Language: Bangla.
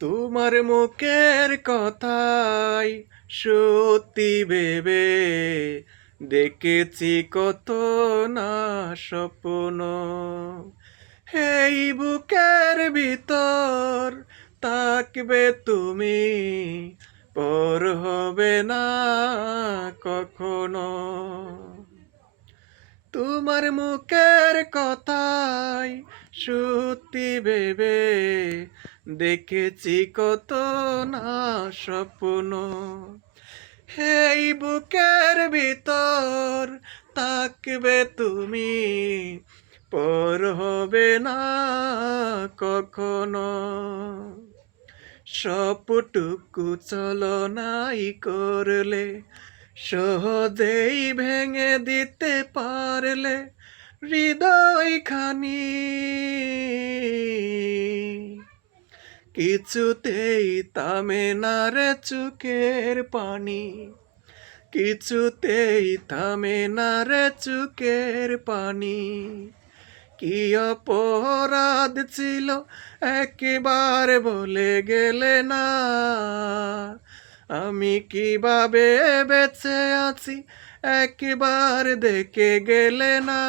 তোমার মুখের কথাই সত্যি ভেবে দেখেছি কত না স্বপ্ন। এই বুকের ভিতর থাকবে তুমি, পর হবে না কখনো। তোমার মুখের কথাই সত্যি ভেবে দেখেছি কত না স্বপ্ন। এই বুকের ভিতর থাকবে তুমি, পর হবে না কখনো। সবটুকু চলনাই করলে, সহজেই ভেঙে দিতে পারলে হৃদয় খানি। কিছুতেই থামে না রে চোখের পানি, কিছুতেই থামে না রে চোখের পানি। কি অপরাধ ছিল একবার বলে গেলে না, আমি কিভাবে বেঁচে আছি একবার দেখে গেলে না।